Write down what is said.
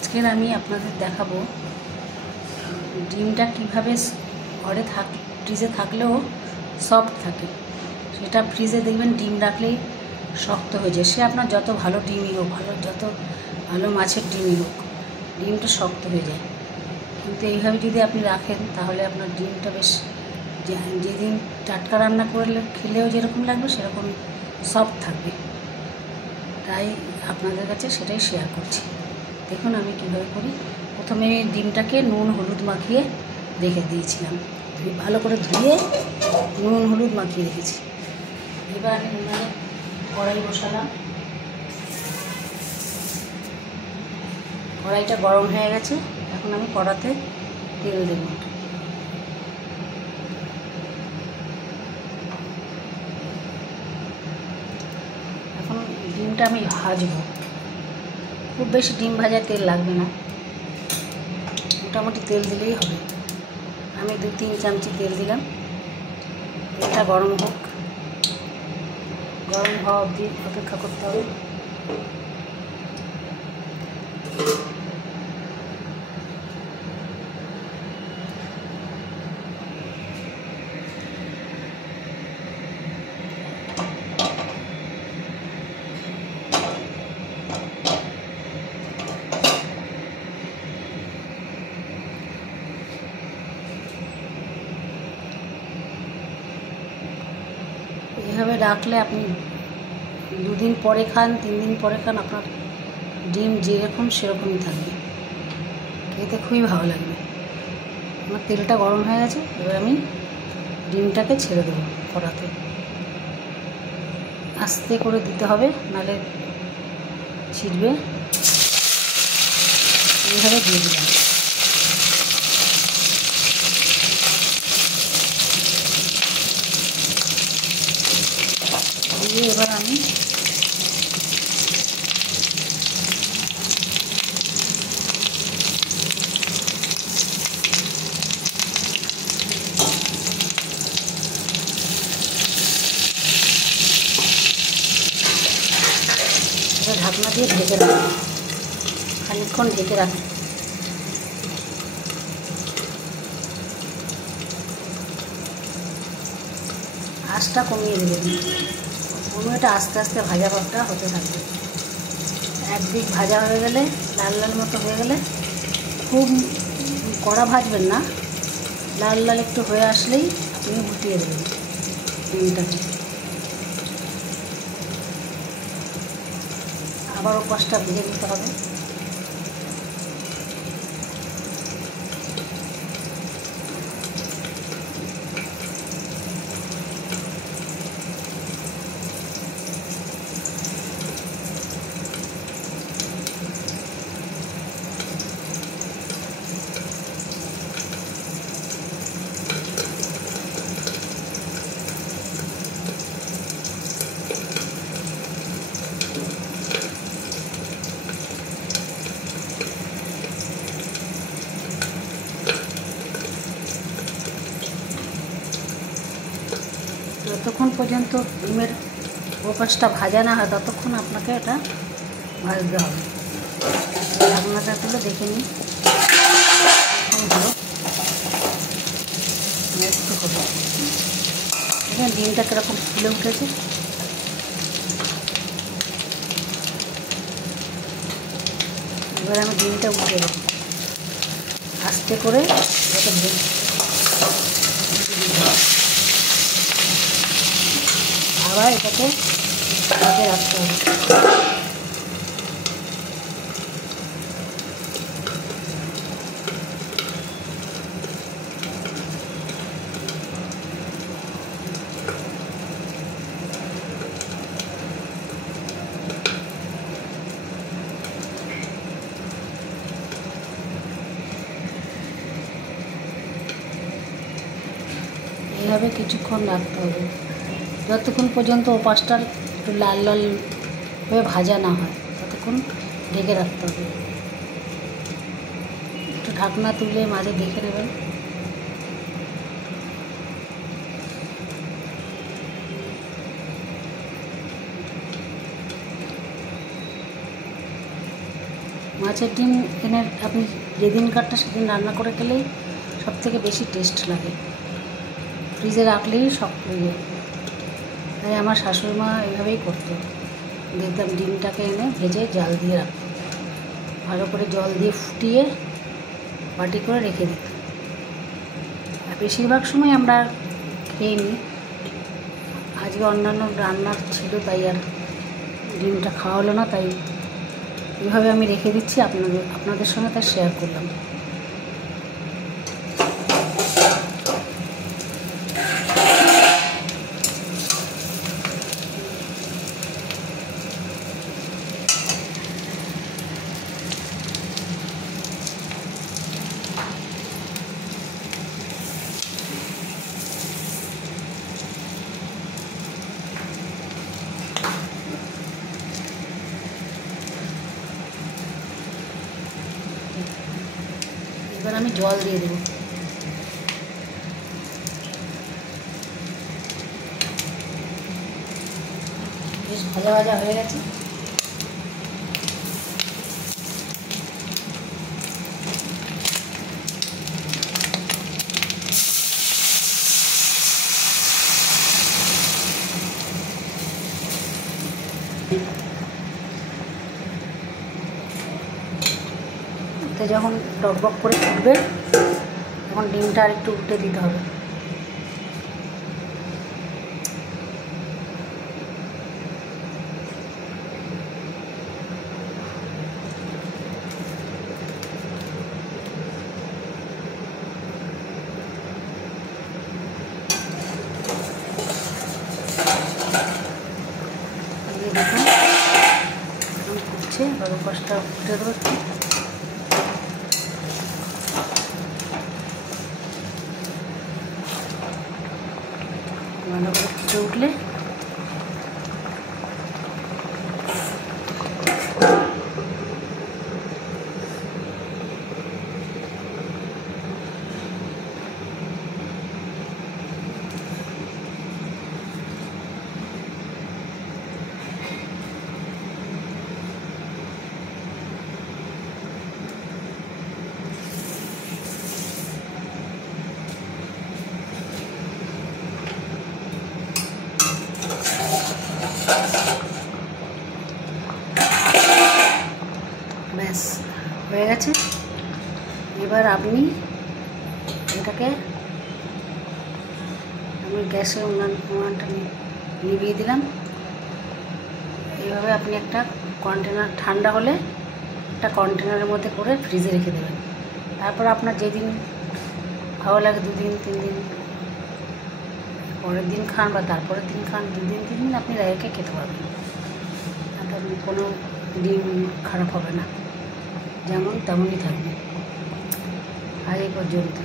আজকের আমি আপনাদের দেখাবো ডিমটা কীভাবে ঘরে ফ্রিজে থাকলেও সফট থাকে। সেটা ফ্রিজে দেখবেন ডিম রাখলেই শক্ত হয়ে যায়। সে আপনার যত ভালো ডিমই হোক, যত ভালো মাছের ডিমই হোক, ডিমটা শক্ত হয়ে যায়। কিন্তু এইভাবে যদি আপনি রাখেন তাহলে আপনার ডিমটা বেশ, যেদিন টাটকা রান্না করলে খেলেও যেরকম লাগবে সেরকম সফট থাকবে। তাই আপনাদের কাছে সেটাই শেয়ার করছি। দেখুন আমি কীভাবে করি। প্রথমে ডিমটাকে নুন হলুদ মাখিয়ে রেখে দিয়েছিলাম, ভালো করে ধুয়ে নুন হলুদ মাখিয়ে রেখেছি। এবার আমি নুনে কড়াই বসালাম। কড়াইটা গরম হয়ে গেছে, এখন আমি কড়াতে তেল দেব। এখন ডিমটা আমি ভাজবো। খুব বেশি ডিম ভাজার তেল লাগবে না, মোটামুটি তেল দিলেই হবে। আমি 2-3 চামচি তেল দিলাম। তেলটা গরম হোক, গরম হওয়া অবধি অপেক্ষা করতে হবে। এইভাবে রাখলে আপনি 2 দিন পরে খান, 3 দিন পরে খান, আপনার ডিম যেরকম সেরকমই থাকবে, খেতে খুবই ভালো লাগবে। আমার তেলটা গরম হয়ে গেছে, এবার আমি ডিমটাকে ছেড়ে দেবো কড়াতে। আস্তে করে দিতে হবে, নাহলে ছিটবে। এইভাবে দিয়ে দিলাম। দিয়ে এবার আমি ঢাকনা দিয়ে ঢেকে রাখবো, খানিকক্ষণ ঢেকে রাখবো। আঁচটা কমিয়ে দেবেন, এটা আস্তে আস্তে ভাজা ভাবটা হতে থাকবে। একদিক ভাজা হয়ে গেলে, লাল লাল মতো হয়ে গেলে, খুব কড়া ভাজবেন না, লাল লাল একটু হয়ে আসলেই আপনি উল্টিয়ে দেবেন ডিমটাকে। আবার ওপাশটা ভেজে নিতে হবে। যতক্ষণ পর্যন্ত ডিমের ওপাশটা ভাজা না হয় ততক্ষণ আপনাকে এটা ভাজতে হবে। ঢাকনাটা তুলে দেখে নিই একটু হবে। এখানে ডিমটা কীরকম ফুলে উঠেছে। এবার আমি ডিমটা উঠে দেবো আস্তে করে, যাতে আবার এটাকে ঢেকে রাখতে হবে। এইভাবে কিছুক্ষণ রাখতে হবে, যতক্ষণ পর্যন্ত ওপাশটা একটু লাল লাল হয়ে ভাজা না হয় ততক্ষণ ঢেকে রাখতে হবে। একটু ঢাকনা তুলে মাঝে দেখে নেবেন। মাছের ডিম এনে আপনি যেদিনকারটা সেদিন রান্না করে খেলেই সবথেকে বেশি টেস্ট লাগে। ফ্রিজে রাখলেই শক্ত হয়ে যায়। তাই আমার শাশুড়ি মা এইভাবেই করতো। দেখতাম ডিমটাকে এনে ভেজে জাল দিয়ে রাখতো, ভালো করে জল দিয়ে ফুটিয়ে বাটি করে রেখে দিত। আর বেশিরভাগ সময় আমরা খেয়ে নিই। আজকে অন্যান্য রান্নার ছিল তাই আর ডিমটা খাওয়া হলো না, তাই এইভাবে আমি রেখে দিচ্ছি, আপনাদের সঙ্গে তাই শেয়ার করলাম। এবার আমি জল দিয়ে দেবো। বেশ ভাজা ভাজা হয়ে গেছে। যখন টকবক করে ফুটবে তখন ডিমটা আর একটু উল্টে দিতে হবে। দেখুন ফুটছে, গরম পাশটা উঠে দেবো। ভালো করে ফুটে উঠলে ব্যাস হয়ে গেছে। এবার আপনি এটাকে, আমি গ্যাসের উনানটা নিভিয়ে দিলাম। এইভাবে আপনি একটা কন্টেনার, ঠান্ডা হলে একটা কন্টেনারের মধ্যে করে ফ্রিজে রেখে দেবেন। তারপর আপনার যেদিন ভালো লাগে 2 দিন 3 দিন পরের দিন খান বা তারপরের দিন খান, 2 দিন 3 দিন আপনি রেখে খেতে পারবেন। তাতে কোনো ডিম খারাপ হবে না, যেমন তেমনই থাকবে। আর এই পর্যন্ত।